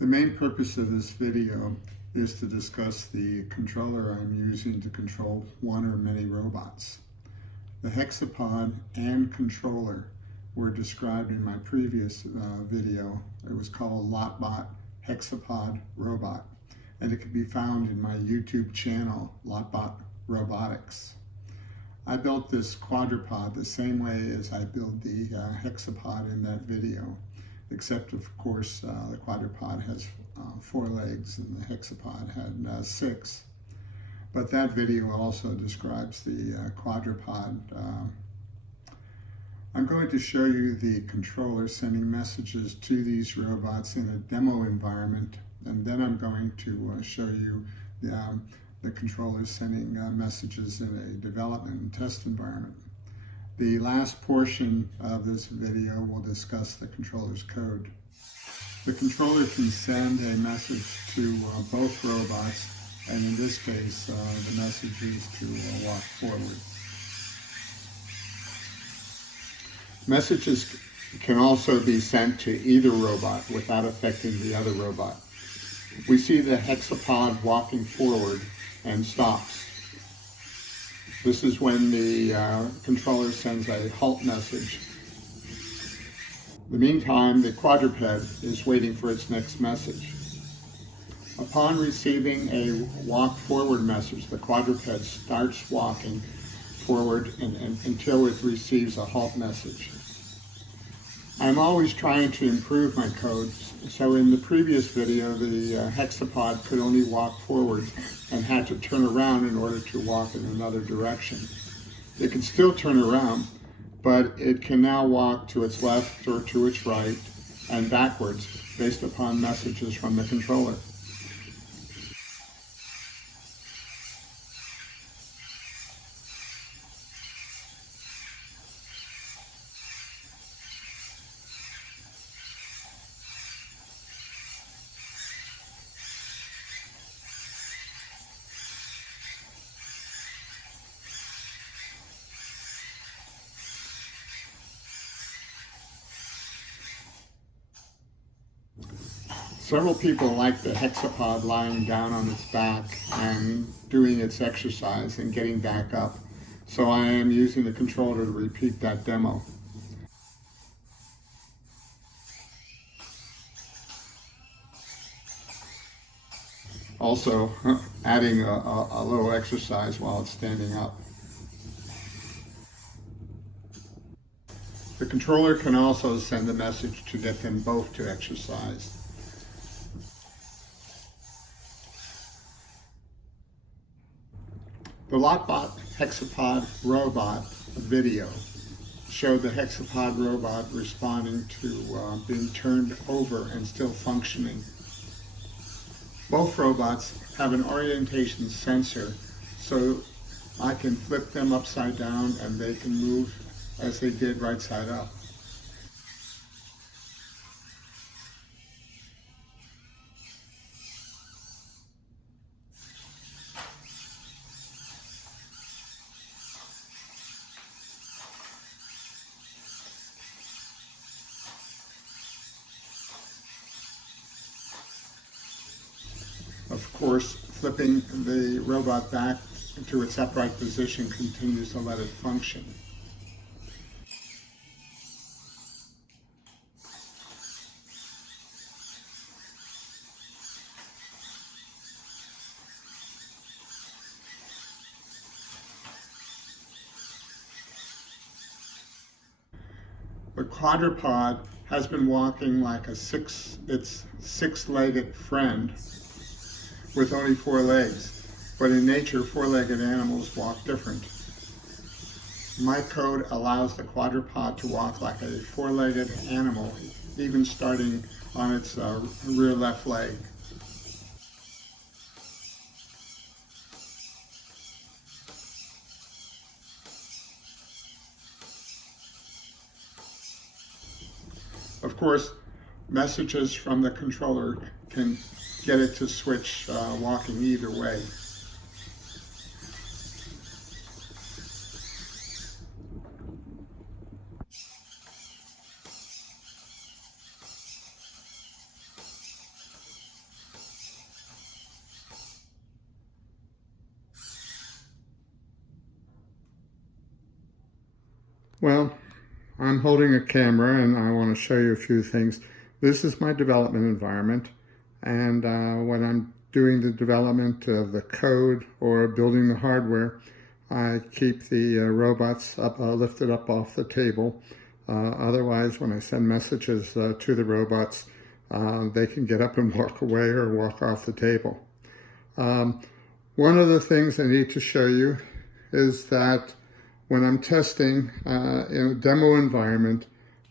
The main purpose of this video is to discuss the controller I'm using to control one or many robots. The Hexapod and controller were described in my previous video. It was called LotBot Hexapod Robot, and it can be found in my YouTube channel, LotBot Robotics. I built this quadrupod the same way as I built the Hexapod in that video, except of course the quadrupod has 4 legs and the Hexapod had 6. But that video also describes the quadrupod. I'm going to show you the controller sending messages to these robots in a demo environment, and then I'm going to show you the controller sending messages in a development and test environment. The last portion of this video will discuss the controller's code. The controller can send a message to both robots, and in this case, the message is to walk forward. Messages can also be sent to either robot without affecting the other robot. We see the Hexapod walking forward and stops. This is when the controller sends a halt message. In the meantime, the quadruped is waiting for its next message. Upon receiving a walk forward message, the quadruped starts walking forward until it receives a halt message. I'm always trying to improve my code, so in the previous video the Hexapod could only walk forward and had to turn around in order to walk in another direction. It can still turn around, but it can now walk to its left or to its right and backwards based upon messages from the controller. Several people like the Hexapod lying down on its back and doing its exercise and getting back up. So I am using the controller to repeat that demo. Also adding a little exercise while it's standing up. The controller can also send a message to get them both to exercise. The LotBot Hexapod robot video showed the Hexapod robot responding to being turned over and still functioning. Both robots have an orientation sensor, so I can flip them upside down and they can move as they did right side up. Of course, flipping the robot back into its upright position continues to let it function. The quadrupod has been walking like its six-legged friend with only 4 legs, but in nature 4-legged animals walk different. My code allows the quadrupod to walk like a 4-legged animal, even starting on its rear left leg. Of course, messages from the controller can get it to switch walking either way. Well, I'm holding a camera and I want to show you a few things. This is my development environment, and when I'm doing the development of the code or building the hardware, I keep the robots lifted up off the table. Otherwise, when I send messages to the robots, they can get up and walk away or walk off the table. One of the things I need to show you is that when I'm testing in a demo environment,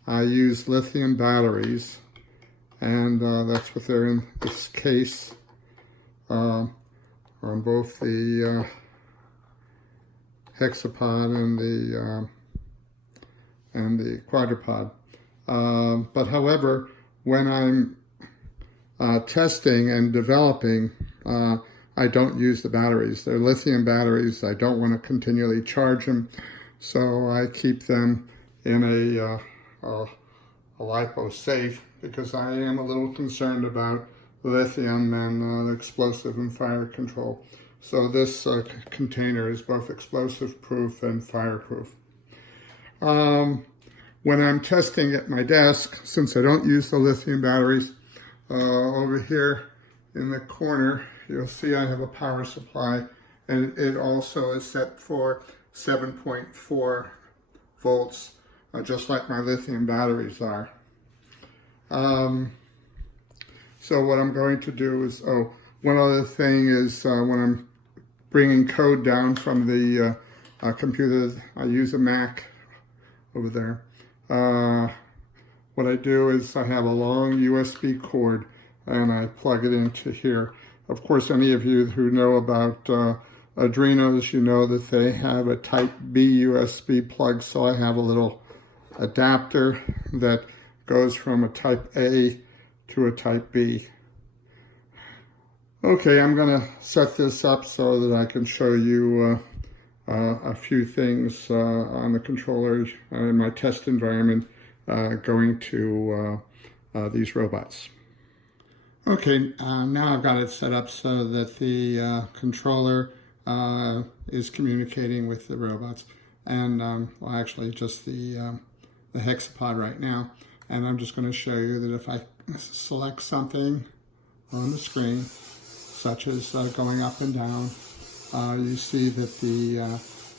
I use lithium batteries, and that's what they're in this case on both the Hexapod and the Quadrupod. But however, when I'm testing and developing, I don't use the batteries. They're lithium batteries. I don't want to continually charge them, so I keep them in a LiPo safe, because I am a little concerned about lithium and explosive and fire control. So this container is both explosive proof and fireproof. When I'm testing at my desk, since I don't use the lithium batteries, over here in the corner, you'll see I have a power supply, and it also is set for 7.4 volts, just like my lithium batteries are. So what I'm going to do is, one other thing is when I'm bringing code down from the computer, I use a Mac over there. What I do is I have a long USB cord and I plug it into here. Of course, any of you who know about Arduinos, you know that they have a Type B USB plug, so I have a little adapter that goes from a Type A to a Type B. Okay, I'm going to set this up so that I can show you a few things on the controller in my test environment going to these robots. Okay, now I've got it set up so that the controller is communicating with the robots, and well, actually just the Hexapod right now. And I'm just going to show you that if I select something on the screen, such as going up and down, you see that the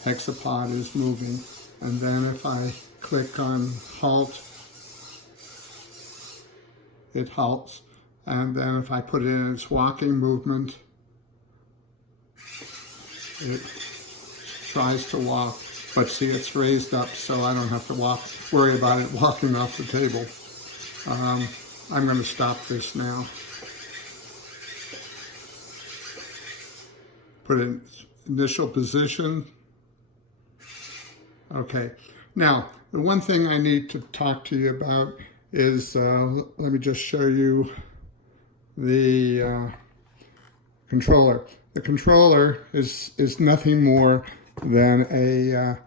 Hexapod is moving. And then if I click on halt, it halts. And then if I put it in its walking movement, it tries to walk. But see, it's raised up, so I don't have to worry about it walking off the table. I'm going to stop this now. Put it in initial position. Okay. Now, the one thing I need to talk to you about is, let me just show you the controller. The controller is nothing more than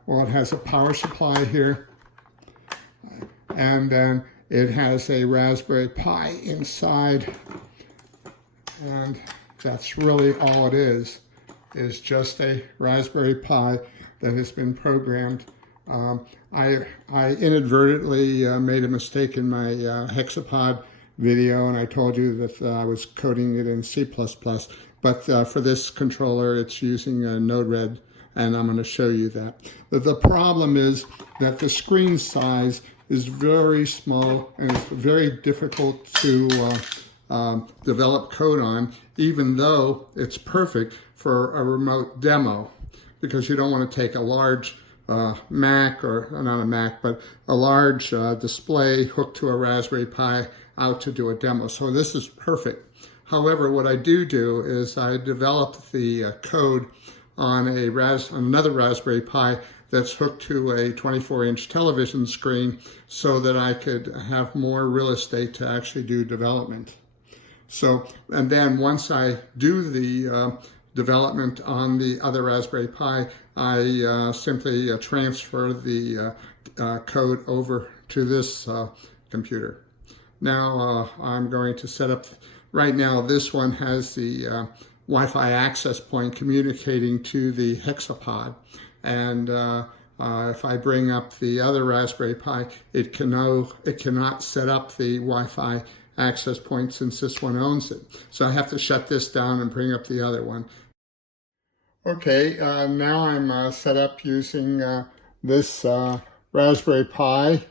well, it has a power supply here, and then it has a Raspberry Pi inside, and that's really all it is just a Raspberry Pi that has been programmed. I inadvertently made a mistake in my Hexapod video, and I told you that I was coding it in C++, but for this controller it's using a Node-RED, and I'm going to show you that. But the problem is that the screen size is very small and it's very difficult to develop code on, even though it's perfect for a remote demo, because you don't want to take a large Mac, or not a Mac, but a large display hooked to a Raspberry Pi out to do a demo. So this is perfect. However, what I do is I develop the code on another Raspberry Pi that's hooked to a 24-inch television screen so that I could have more real estate to actually do development. So, and then once I do the development on the other Raspberry Pi, I simply transfer the code over to this computer. Now I'm going to set up, right now this one has the Wi-Fi access point communicating to the Hexapod, and If I bring up the other Raspberry Pi, it cannot set up the Wi-Fi access point since this one owns it. So I have to shut this down and bring up the other one. Okay, now I'm set up using this Raspberry Pi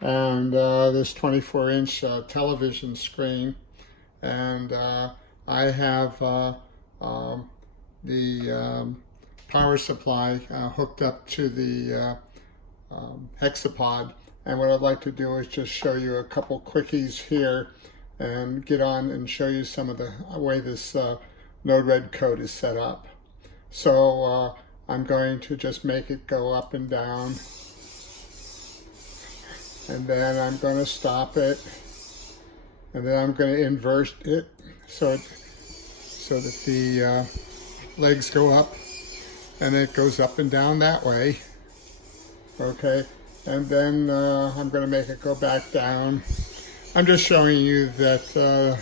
and this 24-inch television screen, and I have the power supply hooked up to the Hexapod, and what I'd like to do is just show you a couple quickies here and get on and show you some of the way this Node-RED code is set up. So I'm going to just make it go up and down, and then I'm going to stop it, and then I'm going to invert it so that the legs go up and it goes up and down that way. Okay, and then I'm going to make it go back down. I'm just showing you that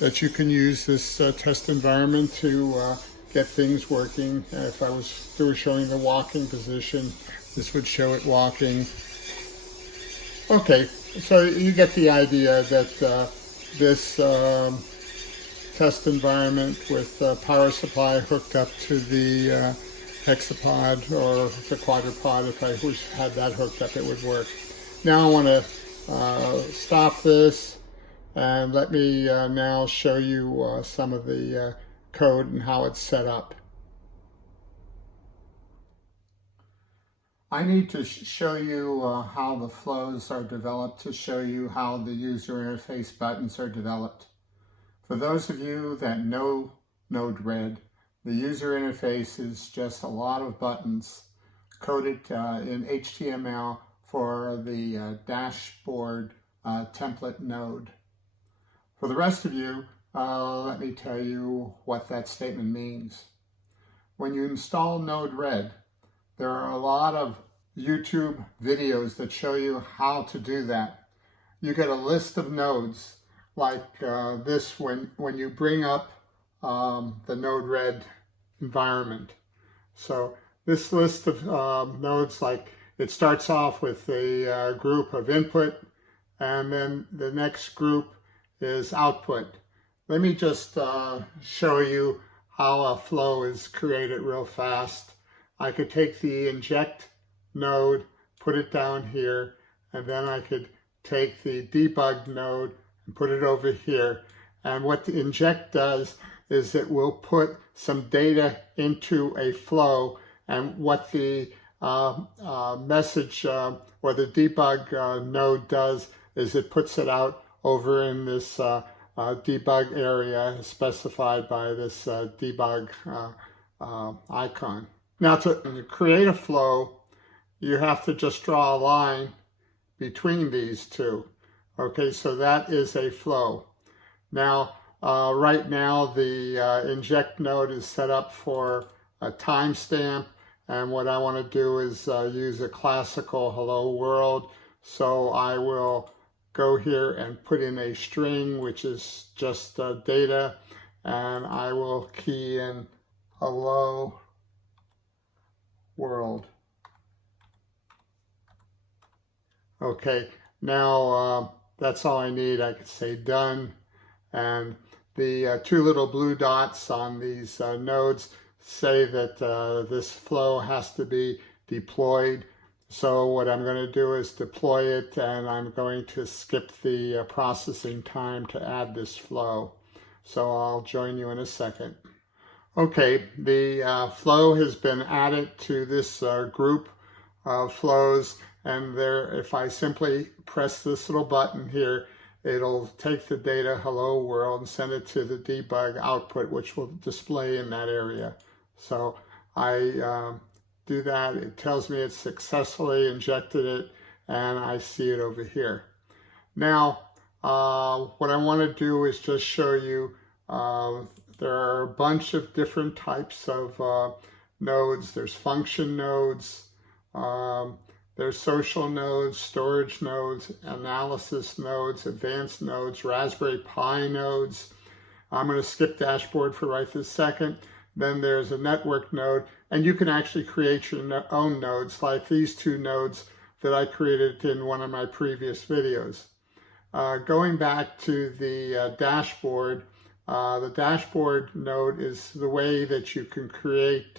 that you can use this test environment to get things working. If I was showing the walking position, this would show it walking. Okay, so you get the idea that this test environment with power supply hooked up to the Hexapod or the Quadrupod, if I had that hooked up, it would work. Now I want to stop this, and let me now show you some of the code and how it's set up. I need to show you how the flows are developed to show you how the user interface buttons are developed. For those of you that know Node-RED, the user interface is just a lot of buttons coded in HTML for the dashboard template node. For the rest of you, let me tell you what that statement means. When you install Node-RED, there are a lot of YouTube videos that show you how to do that. You get a list of nodes like this when you bring up the Node-RED environment. So this list of nodes, like it starts off with a group of input, and then the next group is output. Let me just show you how a flow is created real fast. I could take the inject node, put it down here, and then I could take the debug node and put it over here. And what the inject does is it will put some data into a flow, and what the message or the debug node does is it puts it out over in this debug area specified by this debug icon. Now to create a flow, you have to just draw a line between these two. Okay, so that is a flow. Now, right now the inject node is set up for a timestamp, and what I want to do is use a classical hello world. So I will go here and put in a string, which is just data, and I will key in hello world. Okay, now that's all I need. I could say done, and the two little blue dots on these nodes say that this flow has to be deployed. So what I'm going to do is deploy it, and I'm going to skip the processing time to add this flow. So I'll join you in a second. Okay, the flow has been added to this group of flows, and there, if I simply press this little button here, it'll take the data hello world and send it to the debug output, which will display in that area. So I do that, it tells me it's successfully injected it, and I see it over here. Now, what I want to do is just show you there are a bunch of different types of nodes. There's function nodes, there's social nodes, storage nodes, analysis nodes, advanced nodes, Raspberry Pi nodes. I'm going to skip dashboard for right this second. Then there's a network node, and you can actually create your own nodes, like these two nodes that I created in one of my previous videos. Going back to the dashboard node is the way that you can create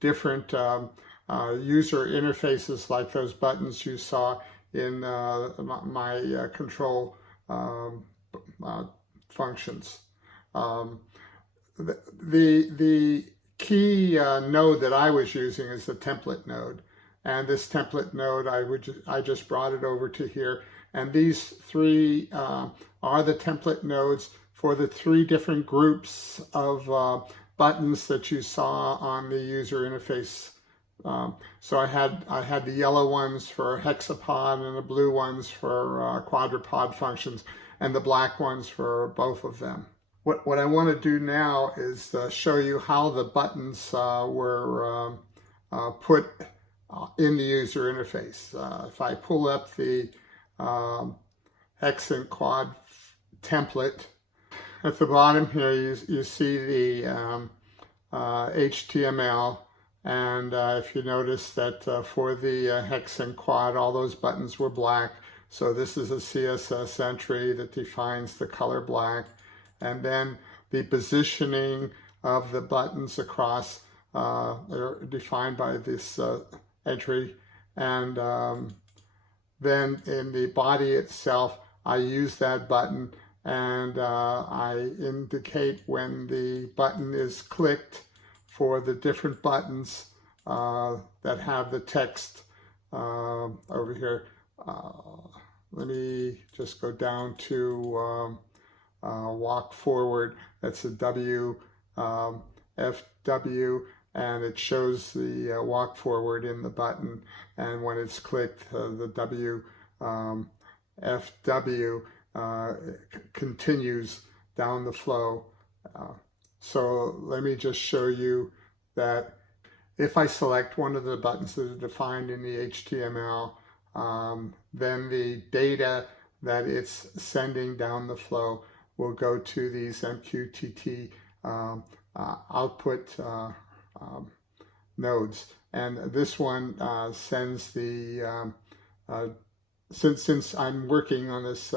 different user interfaces, like those buttons you saw in my control functions. The key node that I was using is the template node, and this template node I just brought it over to here, and these three are the template nodes for the three different groups of buttons that you saw on the user interface. So I had the yellow ones for Hexapod and the blue ones for Quadrupod functions, and the black ones for both of them. What I want to do now is show you how the buttons were put in the user interface. If I pull up the Hex and Quad template, at the bottom here you see the HTML, and if you notice that for the Hex and Quad, all those buttons were black. So this is a CSS entry that defines the color black. And then the positioning of the buttons across are defined by this entry. And then in the body itself, I use that button, and I indicate when the button is clicked for the different buttons that have the text over here. Let me just go down to walk forward. That's a W, FW, and it shows the walk forward in the button. And when it's clicked, the W, FW continues down the flow. So let me just show you that if I select one of the buttons that are defined in the HTML, then the data that it's sending down the flow will go to these MQTT output nodes. And this one sends the, since I'm working on this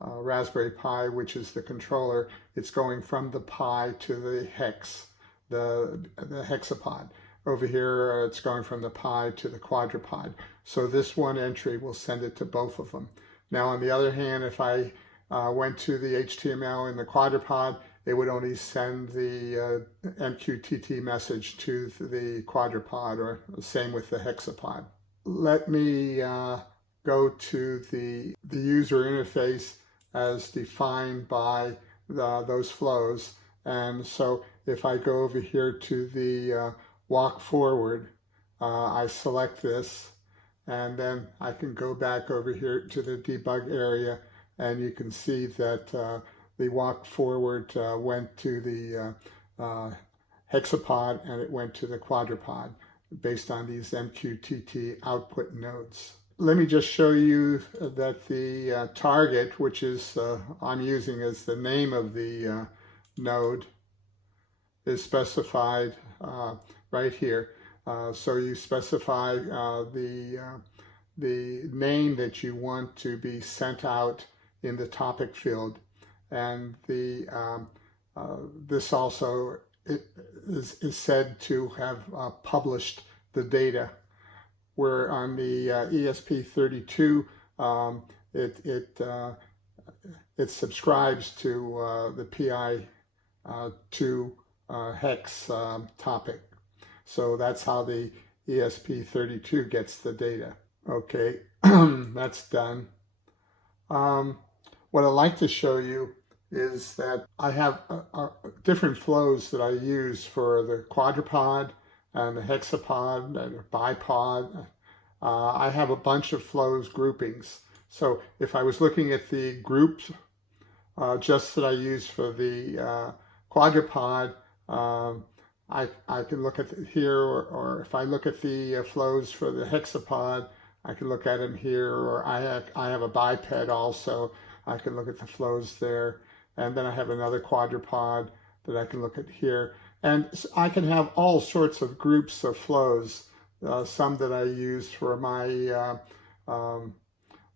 Raspberry Pi, which is the controller, it's going from the Pi to the Hex, the Hexapod. Over here, it's going from the Pi to the Quadrupod. So this one entry will send it to both of them. Now, on the other hand, if I went to the HTML in the Quadrupod, it would only send the MQTT message to the Quadrupod, or the same with the Hexapod. Let me go to the user interface as defined by those flows. And so if I go over here to the walk forward, I select this, and then I can go back over here to the debug area, and you can see that the walk forward went to the Hexapod, and it went to the Quadrupod based on these MQTT output nodes. Let me just show you that the target, which is I'm using as the name of the node, is specified right here. So you specify the name that you want to be sent out in the topic field, and this also is said to have published the data. Where on the ESP32, it subscribes to the PI2 hex topic. So that's how the ESP32 gets the data. Okay, that's done. What I'd like to show you is that I have different flows that I use for the Quadrupod and the Hexapod and the Bipod. I have a bunch of flows groupings. So if I was looking at the groups just that I use for the Quadrupod, I can look at here, or if I look at the flows for the Hexapod, I can look at them here, or I have a biped also. I can look at the flows there. And then I have another Quadrupod that I can look at here. And I can have all sorts of groups of flows, some that I use for my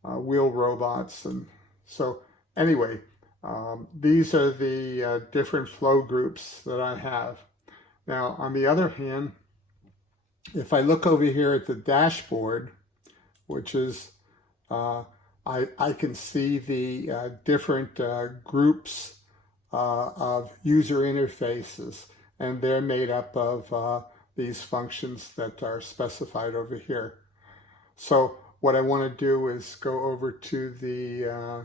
wheel robots. And so anyway, these are the different flow groups that I have. Now, on the other hand, if I look over here at the dashboard, which is, I can see the different groups of user interfaces, and they're made up of these functions that are specified over here. So what I want to do is go over to the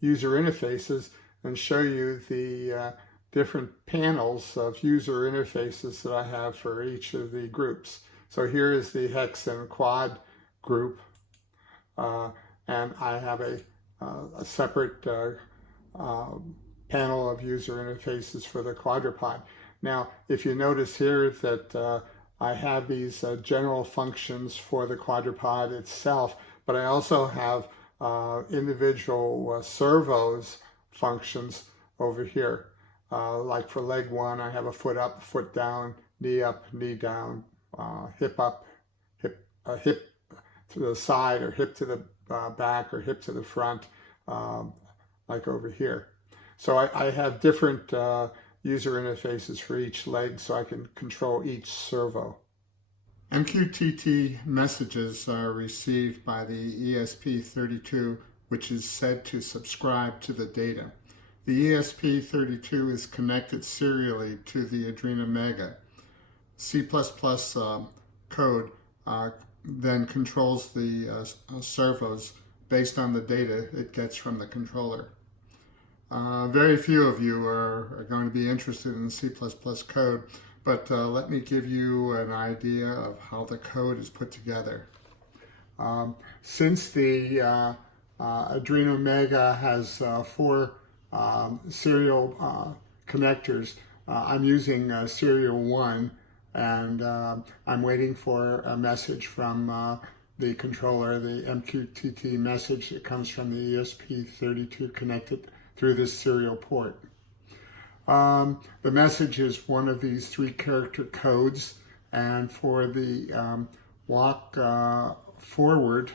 user interfaces and show you the different panels of user interfaces that I have for each of the groups. So here is the hex and quad group, and I have a separate panel of user interfaces for the Quadrupod. Now, if you notice here that I have these general functions for the Quadrupod itself, but I also have individual servos functions over here. Like for leg 1, I have a foot up, foot down, knee up, knee down, hip up, hip to the side, or hip to the back, or hip to the front, like over here. So I have different user interfaces for each leg, so I can control each servo. MQTT messages are received by the ESP32, which is said to subscribe to the data. The ESP32 is connected serially to the Arduino Mega. C++ code then controls the servos based on the data it gets from the controller. Very few of you are going to be interested in C++ code, but let me give you an idea of how the code is put together. Since the Arduino Mega has 4 serial connectors, I'm using serial 1, and I'm waiting for a message from the controller, the MQTT message that comes from the ESP32 connected through this serial port. The message is one of these 3-character codes, and for the walk forward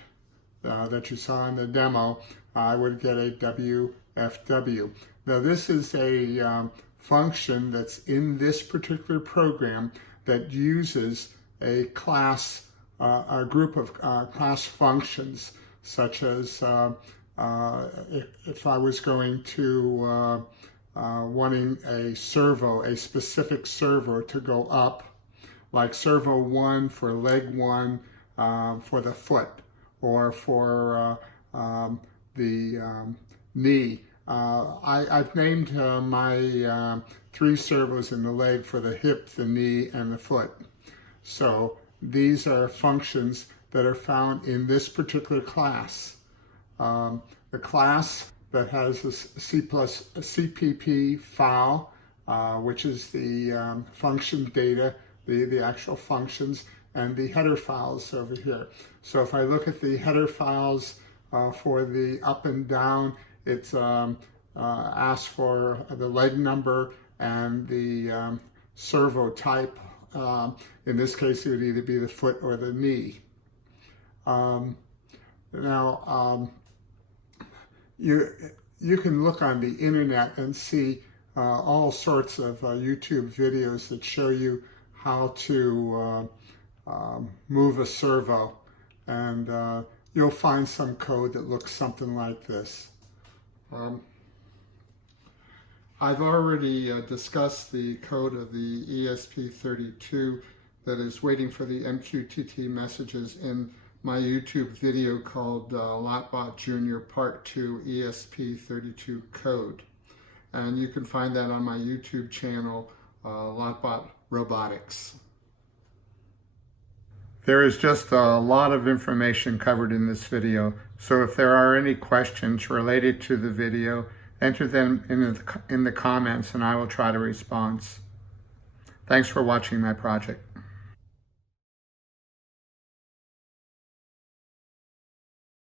that you saw in the demo, I would get a WFW. Now this is a function that's in this particular program that uses a class, a group of class functions, such as if I was going to wanting a servo, a specific servo to go up, like servo 1 for leg 1 for the foot, or for the knee. I've named my 3 servos in the leg for the hip, the knee, and the foot. So these are functions that are found in this particular class. The class that has a CPP file, which is the function data, the actual functions, and the header files over here. So if I look at the header files for the up and down, it's asks for the leg number and the servo type. In this case, it would either be the foot or the knee. You can look on the internet and see all sorts of YouTube videos that show you how to move a servo, and you'll find some code that looks something like this. I've already discussed the code of the ESP32 that is waiting for the MQTT messages in my YouTube video called LotBot Junior Part 2 ESP32 Code. And you can find that on my YouTube channel, LotBot Robotics. There is just a lot of information covered in this video, so if there are any questions related to the video, enter them in the comments and I will try to respond. Thanks for watching my project.